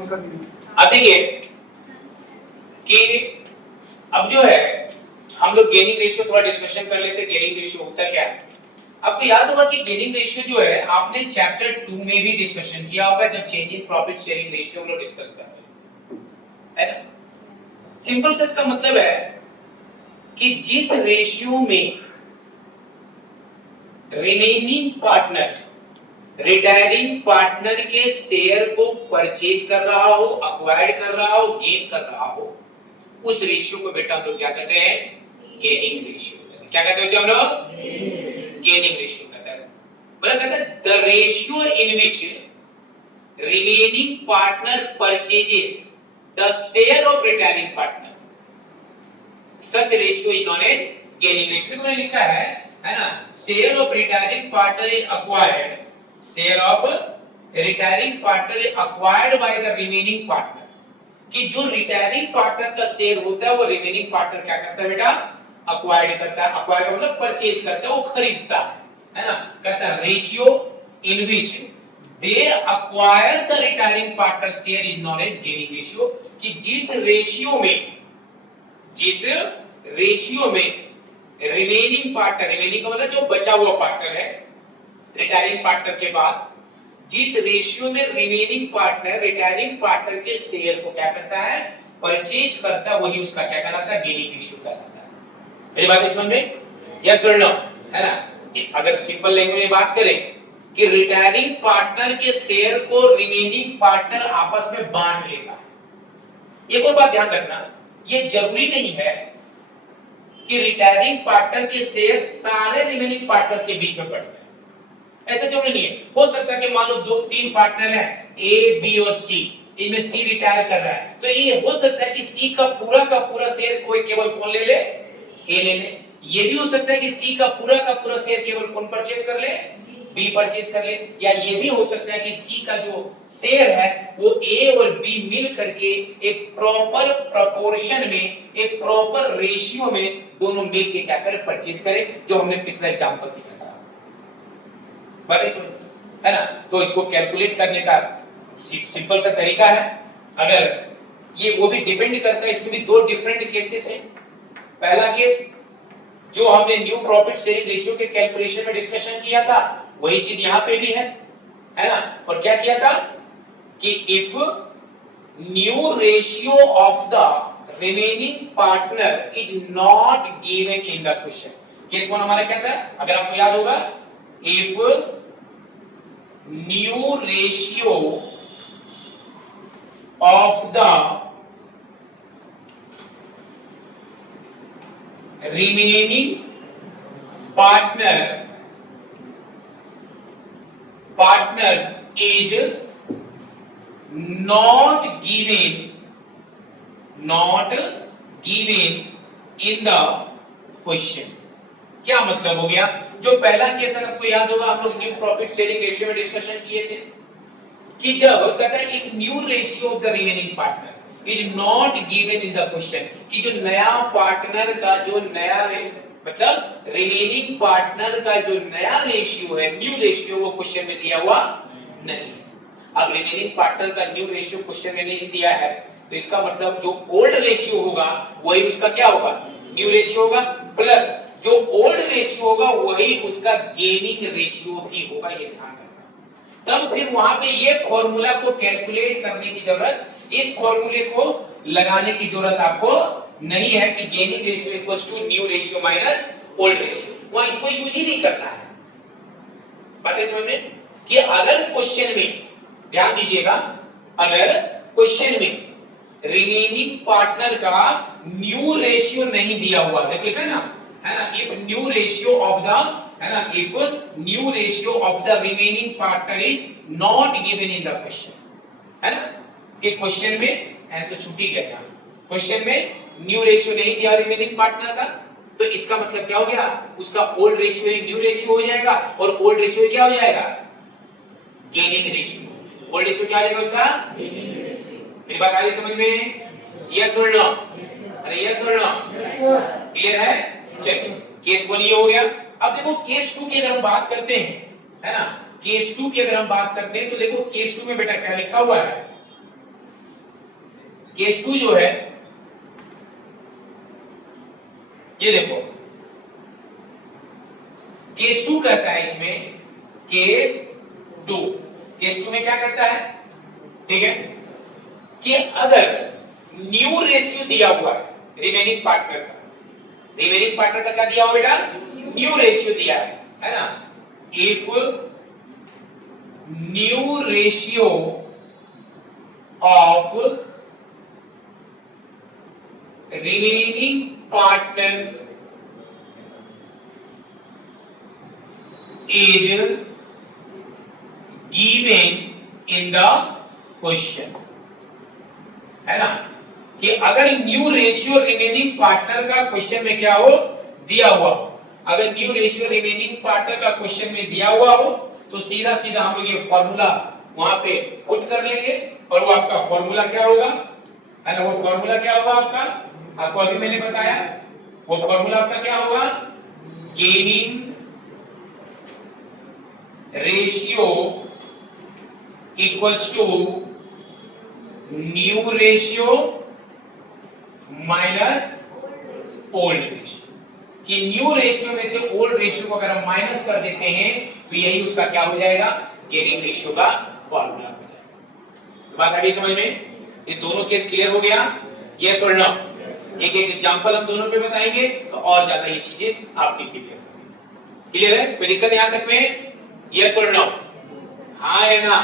अब देखिए कि अब जो है हम लोग गेनिंग रेशियो थोड़ा डिस्कशन कर लेते हैं। गेनिंग रेशियो होता क्या है? आपको याद होगा कि गेनिंग रेशियो जो है आपने चैप्टर 2 में भी डिस्कशन किया होगा जब change in profit sharing ratio हम लोग डिस्कस कर रहे हैं, है ना? सिंपल से इसका मतलब है कि जिस रेशियो में रिमेनिंग पार्टनर रिटायरिंग पार्टनर के शेयर को परचेज कर रहा हो, अक्वायर्ड कर रहा हो, गेन कर रहा हो, उस रेशियो को बेटा हम लोग क्या कहते हैं? Gaining ratio. क्या कहते हैं उसे हम लोग? गेनिंग रेशियो कहते हैं। मतलब कहते हैं the ratio in which remaining partner purchases the share of retiring partner, such ratio is known as gaining ratio. मैंने लिखा है ना? Share of retiring partner is acquired, share of retiring partner is acquired by the remaining partner, कि जो retiring partner का share होता है वो रिमेनिंग पार्टनर क्या करता है बेटा? अक्वायर्ड करता है। अक्वायर्ड मतलब परचेज करता है, वो खरीदता है ना? कहता है ratio in which they acquire the retiring partner share is known as gaining ratio, कि जिस रेशियो में रिमेनिंग पार्टनर, रिमेनिंग का मतलब जो बचा हुआ पार्टनर है रिटायरिंग पार्टनर के बाद, जिस रेशियो में रिमेनिंग पार्टनर रिटायरिंग पार्टनर के शेयर को क्या करता है? परचेज करता है, वही उसका क्या कहलाता है? गेनिंग रेशियो कहलाता है। मेरी बात समझ में? यस और नो? है ना? अगर सिंपल लैंग्वेज में बात करें कि रिटायरिंग पार्टनर के शेयर को रिमेनिंग पार्टनर आपस में बांट लेता है। एक और बात ध्यान रखना, ये जरूरी नहीं है कि रिटायरिंग पार्टनर के शेयर सारे रिमेनिंग पार्टनर्स के बीच में पड़ते हैं, ऐसा जरूरी नहीं है। हो सकता है कि मान लो 2-3 पार्टनर हैं, ए, बी और सी, इनमें सी रिटायर कर रहा है, तो ये हो सकता है कि सी का पूरा शेयर कोई केवल कौन ले ले? ए ले ले। ये भी हो सकता है कि सी का पूरा शेयर केवल कौन परचेज कर ले? बी परचेज कर ले। या ये भी हो सकता है कि सी का जो शेयर है वो ए और बी मिल करके एक प्रॉपर प्रोपोर्शन में, एक प्रॉपर रेशियो में दोनों मिल के क्या करे? परचेज करे, जो हमने पिछला एग्जांपल दिया था। है ना? तो इसको कैलकुलेट करने का सिंपल सा तरीका है। अगर ये वो भी डिपेंड करता है, इसमें भी दो डिफरेंट केसेस हैं। पहला केस जो हमने न्यू प्रॉफिट शेयरिंग रेशियो के कैलकुलेशन में डिस्कशन किया था, वही चीज यहां पे भी है ना? और क्या किया था कि if new ratio of the remaining partner is not given in the question. Case one हमारा क्या था? अगर आपको याद होगा, if new ratio of the remaining partners is not given in the question। क्या मतलब हो गया? जो पहला केस अगर आपको याद होगा, हम लोग न्यू प्रॉफिट शेयरिंग रेशियो में डिस्कशन किए थे कि जब कहता है एक new ratio of the remaining partner is not given in the question, कि जो नया पार्टनर का जो नया मतलब रिमेनिंग पार्टनर का जो नया रेशियो है, न्यू रेशियो, वो क्वेश्चन में दिया हुआ नहीं। अब रिमेनिंग पार्टनर का न्यू रेशियो क्वेश्चन में नहीं दिया है, तो इसका मतलब जो ओल्ड रेशियो होगा वही उसका क्या होगा? न्यू रेशियो होगा, प्लस जो ओल्ड रेशियो होगा वही उसका गेनिंग रेशियो भी होगा। ये ध्यान रखना। तब फिर वहां पे ये फॉर्मूला को कैलकुलेट करने की जरूरत, इस फॉर्मूले को लगाने की जरूरत आपको नहीं है कि gaining ratio equals to new ratio minus old ratio. वहां इसको यूज ही नहीं करना है। बात समझ में? कि अगर क्वेश्चन में ध्यान दीजिएगा, अगर क्वेश्चन में रिमेनिंग पार्टनर का न्यू रेशियो नहीं दिया हुआ, देख लिखा है ना, है ना? If new ratio of the, है ना, if new ratio of the remaining partner is not given in the question, है ना? कि क्वेश्चन में है तो छुट्टी गया, क्वेश्चन में न्यू रेशियो नहीं दिया रिमेनिंग पार्टनर का, तो इसका मतलब क्या हो गया? उसका ओल्ड रेशियो ही न्यू रेशियो हो जाएगा, और ओल्ड रेशियो क्या हो जाएगा? Gaining ratio. ओल्ड रेशियो क्या हो जाएगा उसका? Gaining ratio. मेरी बात आ रही समझ में? यस और नो? अरे यस और नो? क्लियर है? चलिए, केस 1 ये हो गया। अब देखो केस 2 की अगर हम बात करते हैं, है ना, केस 2 की अगर हम बात करते हैं तो देखो केस 2 में बेटा क्या लिखा हुआ है? केस 2 जो है, ये देखो केस 2 करता है इसमें, केस 2 में क्या करता है, ठीक है, कि अगर न्यू रेशियो दिया हुआ है रिमेनिंग पार्टनर का क्या दिया हुआ बेटा, न्यू रेशियो दिया है ना, if new ratio of remaining partners is given in the question, है ना, कि अगर न्यू रेशियो रिमेनिंग पार्टनर का क्वेश्चन में क्या हो, दिया हुआ हो, अगर न्यू रेशियो रिमेनिंग पार्टनर का क्वेश्चन में दिया हुआ हो तो सीधा सीधा हम लोग ये फॉर्मूला वहां पे पुट कर लेंगे और वो आपका फॉर्मूला क्या होगा, है ना, वो फॉर्मूला क्या होगा आपको अभी मैंने बताया, वो फॉर्मूला आपका क्या होगा, gaining ratio equals to new ratio minus old ratio, कि न्यू रेशियो में से ओल्ड रेशियो को अगर हम माइनस कर देते हैं तो यही उसका क्या हो जाएगा, गेनिंग रेशियो का फॉर्मूला हो जाएगा। तो बात अभी समझ में, ये दोनों केस क्लियर हो गया, यस और नो, एक एक एग्जांपल हम दोनों पे बताएंगे तो और ज्यादा ये चीजें आपकी क्लियर है, कोई दिक्कत यहां तक में, यस और नो, हाँ है ना।